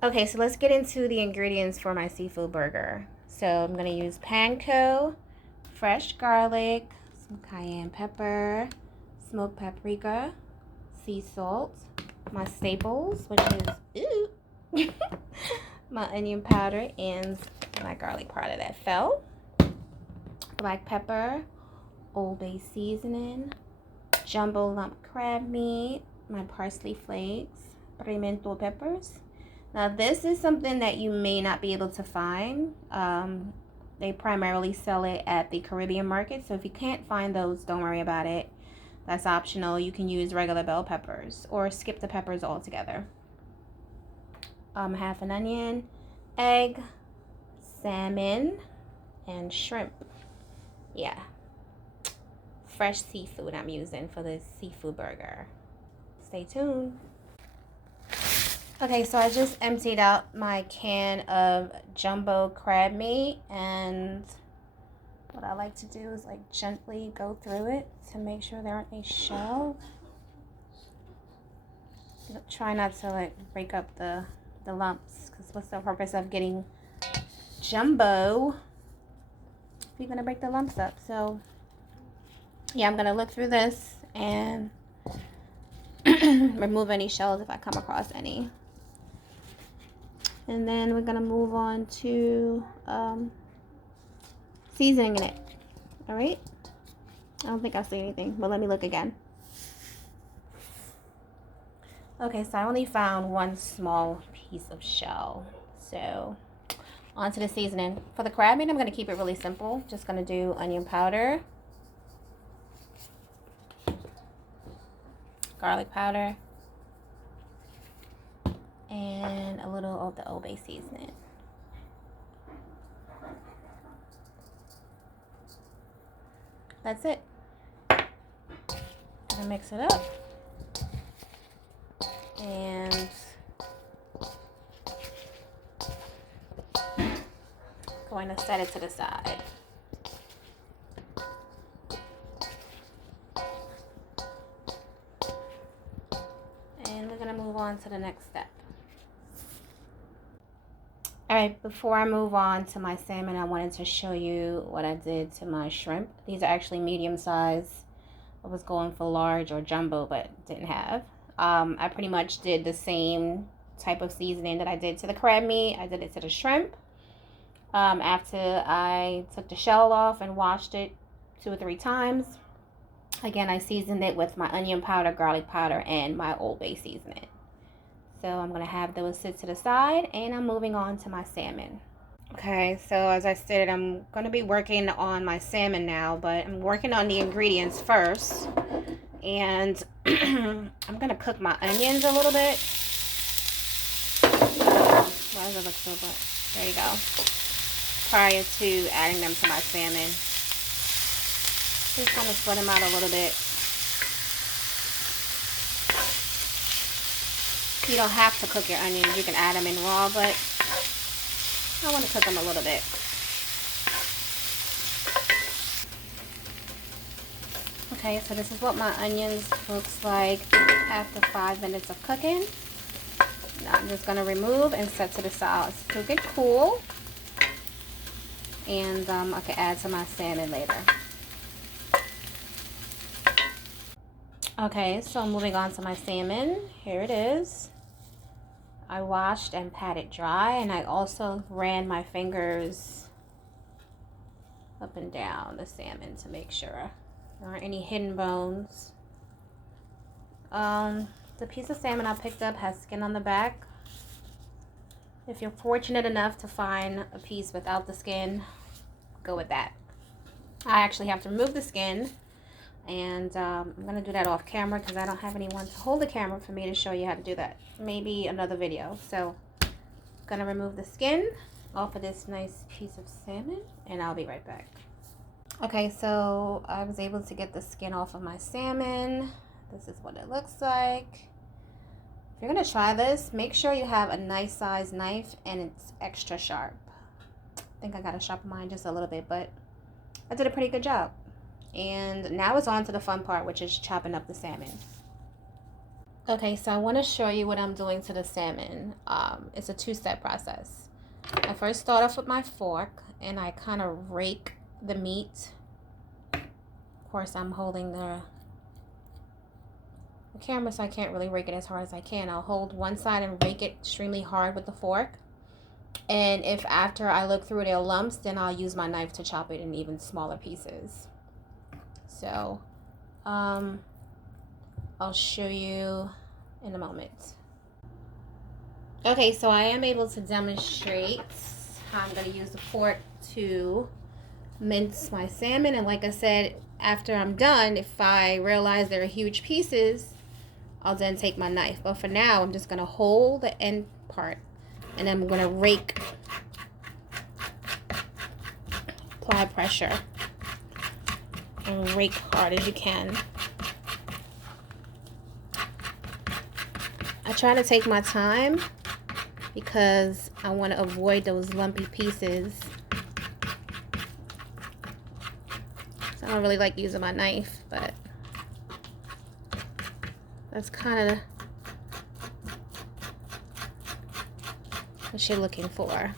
Okay, so let's get into the ingredients for my seafood burger. So I'm gonna use panko, fresh garlic, some cayenne pepper, smoked paprika, sea salt, my staples, which is my onion powder and my garlic powder that fell, black pepper, Old Bay seasoning, jumbo lump crab meat, my parsley flakes, pimento peppers. Now this is something that you may not be able to find. They primarily sell it at the Caribbean market, so if you can't find those, don't worry about it. That's optional. You can use regular bell peppers or skip the peppers altogether. Half an onion, egg, salmon, and shrimp. Yeah, fresh seafood I'm using for this seafood burger. Stay tuned. Okay, so I just emptied out my can of jumbo crab meat, and what I like to do is like gently go through it to make sure there aren't any shells. Try not to like break up the lumps, because what's the purpose of getting jumbo if you're gonna break the lumps up? So yeah, I'm gonna look through this and remove any shells if I come across any. And then we're gonna move on to seasoning it. All right. I don't think I see anything, but let me look again. Okay, so I only found one small piece of shell. So onto the seasoning. For the crab meat, I'm gonna keep it really simple. Just gonna do onion powder, garlic powder, and a little of the Old Bay seasoning. That's it. Gonna mix it up. And going to set it to the side. And we're gonna move on to the next step. All right, before I move on to my salmon, I wanted to show you what I did to my shrimp. These are actually medium size. I was going for large or jumbo, but didn't have. I pretty much did the same type of seasoning that I did to the crab meat. I did it to the shrimp. After I took the shell off and washed it 2 or 3 times. Again, I seasoned it with my onion powder, garlic powder, and my Old Bay seasoning. So I'm going to have those sit to the side, and I'm moving on to my salmon. Okay, so as I stated, I'm going to be working on my salmon now, but I'm working on the ingredients first. And I'm going to cook my onions a little bit. Why does it look so good? There you go. Prior to adding them to my salmon. Just kind of spread them out a little bit. You don't have to cook your onions. You can add them in raw, but I want to cook them a little bit. Okay, so this is what my onions looks like after 5 minutes of cooking. Now I'm just going to remove and set to the side to get cool. And I can add to my salmon later. Okay, so moving on to my salmon. Here it is. I washed and patted dry, and I also ran my fingers up and down the salmon to make sure there aren't any hidden bones. The piece of salmon I picked up has skin on the back. If you're fortunate enough to find a piece without the skin, go with that. I actually have to remove the skin, and I'm going to do that off camera because I don't have anyone to hold the camera for me to show you how to do that. Maybe another video. So I'm going to remove the skin off of this nice piece of salmon, and I'll be right back. Okay, so I was able to get the skin off of my salmon. This is what it looks like. If you're going to try this, make sure you have a nice size knife and it's extra sharp. I think I got to sharpen mine just a little bit, but I did a pretty good job. And now it's on to the fun part, which is chopping up the salmon. Okay, so I want to show you what I'm doing to the salmon. It's a two-step process. I first start off with my fork and I kind of rake the meat. Of course, I'm holding the camera, so I can't really rake it as hard as I can. I'll hold one side and rake it extremely hard with the fork. And if after I look through there are lumps, then I'll use my knife to chop it in even smaller pieces. So, I'll show you in a moment. Okay, so I am able to demonstrate how I'm going to use the fork to mince my salmon. And like I said, after I'm done, if I realize there are huge pieces, I'll then take my knife. But for now, I'm just going to hold the end part and I'm going to rake, apply pressure, and rake hard as you can. I try to take my time because I want to avoid those lumpy pieces. So I don't really like using my knife, but that's kind of what you're looking for.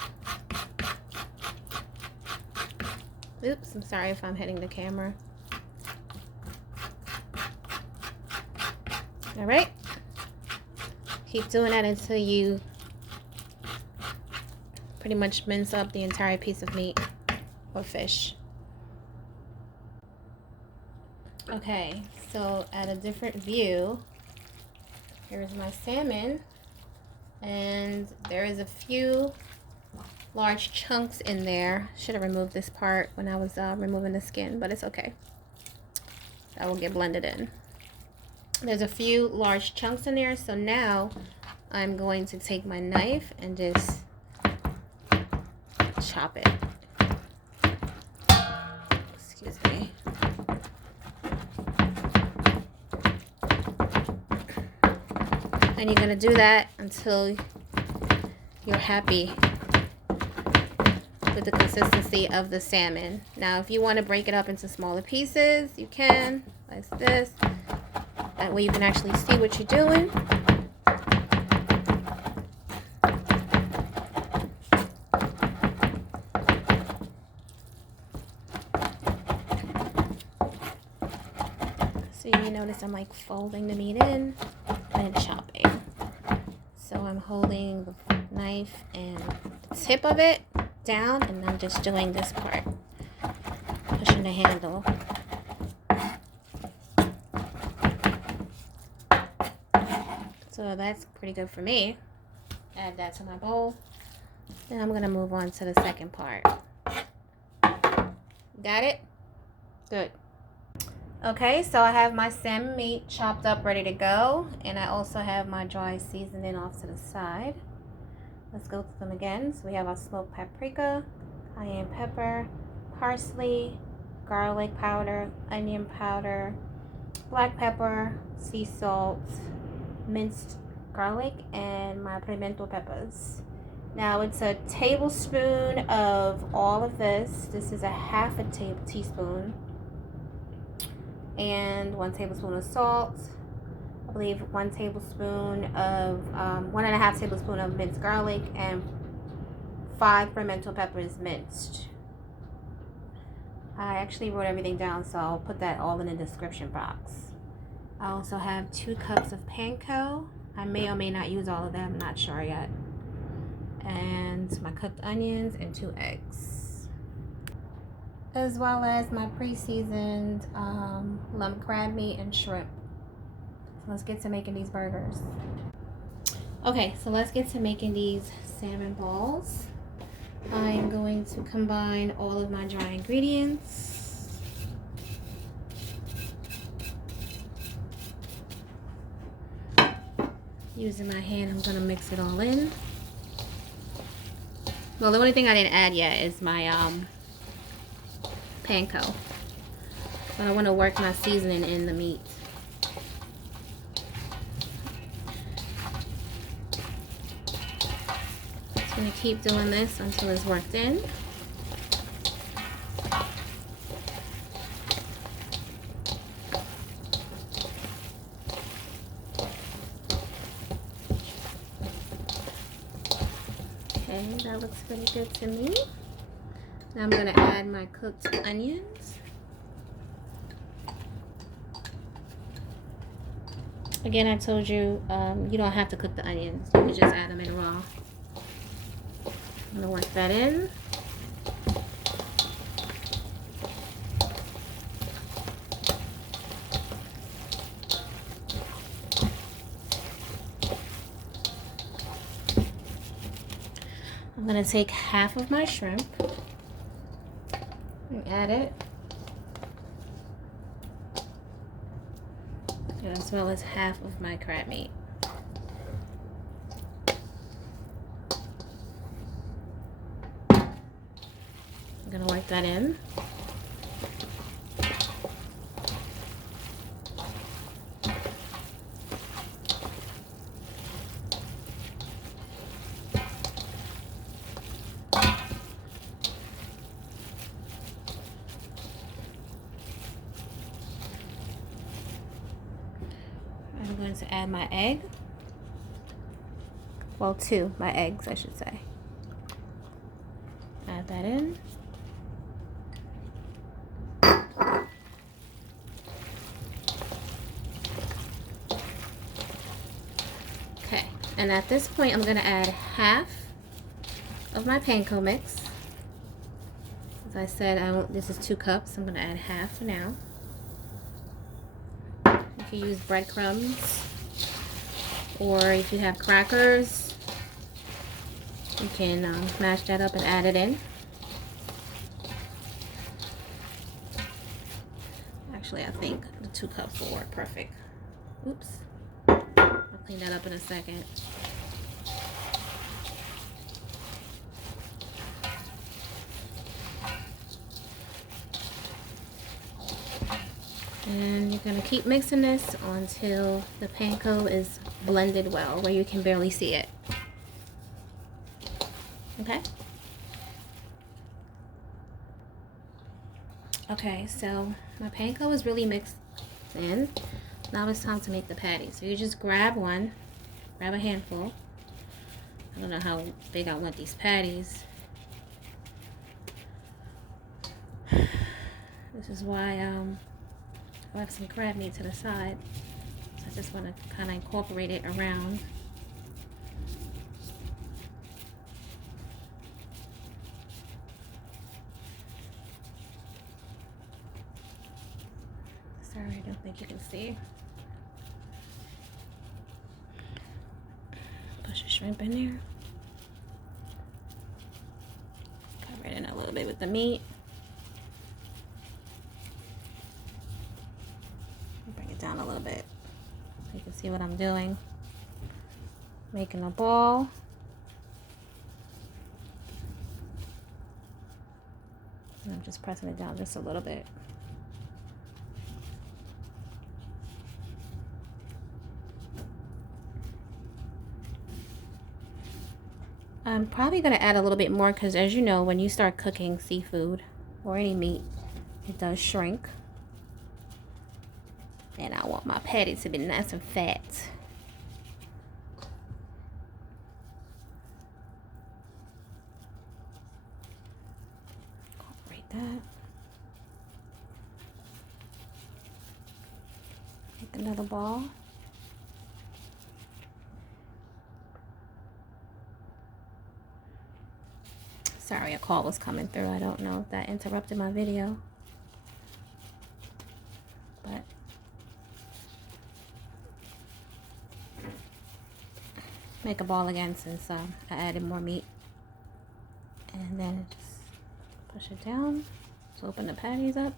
Oops, I'm sorry if I'm hitting the camera. All right. Keep doing that until you pretty much mince up the entire piece of meat or fish. Okay, so at a different view, here's my salmon, and there is a few large chunks in there. Should have removed this part when I was removing the skin, but it's okay. That will get blended in. There's a few large chunks in there, so now I'm going to take my knife and just chop it. Excuse me. And you're going to do that until you're happy with the consistency of the salmon. Now, if you want to break it up into smaller pieces, you can, like this. That way you can actually see what you're doing. So you notice I'm like folding the meat in and chopping. So I'm holding the knife and the tip of it down, and I'm just doing this part, pushing the handle. So that's pretty good for me. Add that to my bowl. Then I'm going to move on to the second part. Got it? Good. Okay, so I have my salmon meat chopped up, ready to go. And I also have my dry seasoning off to the side. Let's go through them again. So we have our smoked paprika, cayenne pepper, parsley, garlic powder, onion powder, black pepper, sea salt, minced garlic, and my pimento peppers. Now it's a tablespoon of all of this. This is a half a teaspoon. And 1 tablespoon of salt. I believe 1 tablespoon of, 1.5 tablespoon of minced garlic, and 5 pimento peppers minced. I actually wrote everything down, so I'll put that all in the description box. I also have 2 cups of panko. I may or may not use all of them, I'm not sure yet. And my cooked onions and 2 eggs. As well as my pre-seasoned lump crab meat and shrimp. So let's get to making these burgers. Okay, so let's get to making these salmon balls. I am going to combine all of my dry ingredients. Using my hand, I'm gonna mix it all in. Well, the only thing I didn't add yet is my panko. But I want to work my seasoning in the meat. Just gonna keep doing this until it's worked in. Okay, that looks pretty good to me. Now I'm gonna add my cooked onions. Again, I told you, you don't have to cook the onions. You can just add them in raw. I'm gonna work that in. I'm gonna take half of my shrimp and add it, as well as half of my crab meat. I'm gonna work that in. I'm going to add my egg. Well, my eggs, I should say. Add that in. Okay, and at this point, I'm gonna add half of my panko mix. As I said, this is 2 cups. I'm gonna add half for now. You can use breadcrumbs, or if you have crackers, you can mash that up and add it in. Actually, I think the 2 cups will work perfect. Oops. I'll clean that up in a second. And you're gonna keep mixing this until the panko is blended well, where you can barely see it. Okay? Okay, so my panko is really mixed in. Now it's time to make the patties. So you just grab a handful. I don't know how big I want these patties. This is why I have some crab meat to the side. So I just want to kind of incorporate it around. Sorry, I don't think you can see. Push the shrimp in there. Cover it in a little bit with the meat. Bring it down a little bit so you can see what I'm doing. Making a ball. And I'm just pressing it down just a little bit. I'm probably going to add a little bit more because, as you know, when you start cooking seafood or any meat, it does shrink. And I want my patties to be nice and fat. Incorporate that. Make another ball. Sorry, a call was coming through. I don't know if that interrupted my video. But make a ball again since I added more meat. And then just push it down. So open the patties up.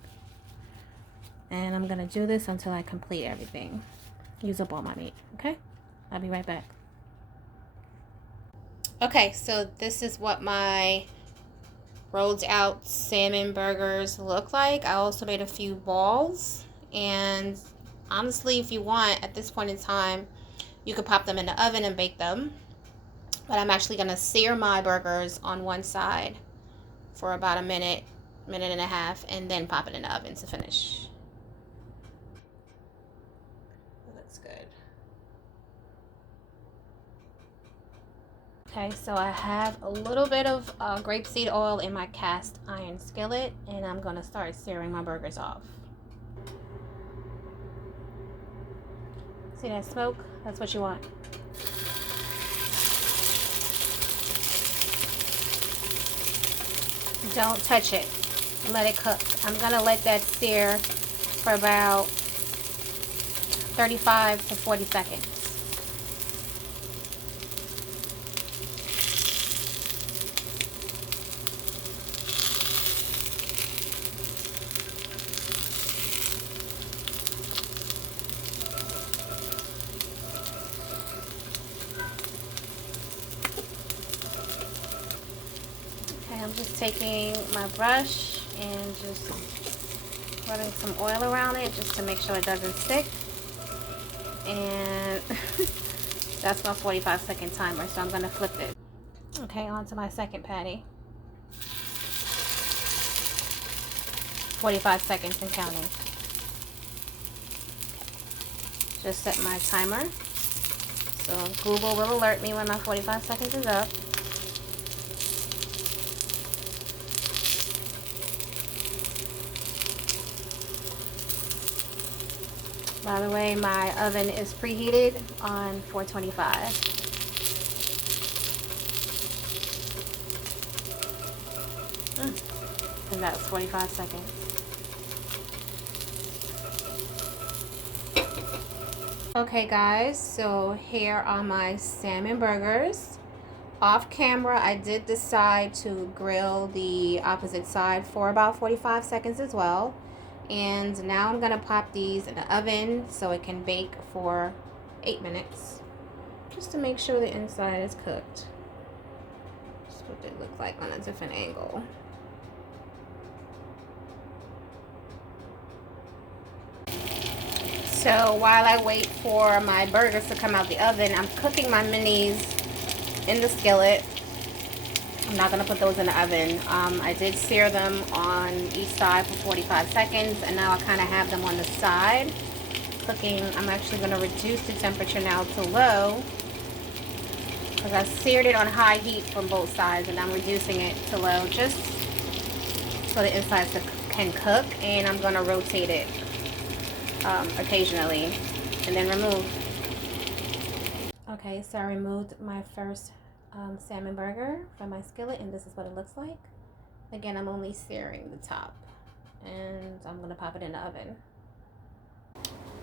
And I'm going to do this until I complete everything. Use up all my meat. Okay? I'll be right back. Okay, so this is what my rolled out salmon burgers look like. I also made a few balls, and honestly, if you want, at this point in time, you could pop them in the oven and bake them. But I'm actually going to sear my burgers on one side for about a minute and a half, and then pop it in the oven to finish. That's good. Okay, so I have a little bit of grapeseed oil in my cast iron skillet, and I'm gonna start searing my burgers off. See that smoke? That's what you want. Don't touch it. Let it cook. I'm gonna let that sear for about 35 to 40 seconds. Okay, I'm just taking my brush and just running some oil around it just to make sure it doesn't stick. And that's my 45-second timer, so I'm gonna flip it. Okay, on to my second patty. 45 seconds and counting. Just set my timer, so Google will alert me when my 45 seconds is up. By the way, my oven is preheated on 425. And that's 45 seconds. Okay guys, so here are my salmon burgers. Off camera, I did decide to grill the opposite side for about 45 seconds as well. And now I'm gonna pop these in the oven so it can bake for 8 minutes, just to make sure the inside is cooked. That's what they look like on a different angle. So while I wait for my burgers to come out the oven, I'm cooking my minis in the skillet. I'm not going to put those in the oven. I did sear them on each side for 45 seconds, and now I kind of have them on the side cooking. I'm actually going to reduce the temperature now to low, because I seared it on high heat from both sides, and I'm reducing it to low just so the insides can cook. And I'm going to rotate it occasionally and then remove. Okay, so I removed my first salmon burger from my skillet, and this is what it looks like. Again, I'm only searing the top, and I'm gonna pop it in the oven.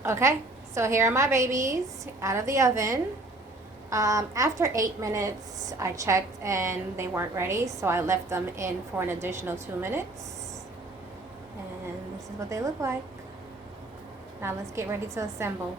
Okay, so here are my babies out of the oven. After 8 minutes, I checked and they weren't ready, so I left them in for an additional 2 minutes. And this is what they look like. Now let's get ready to assemble.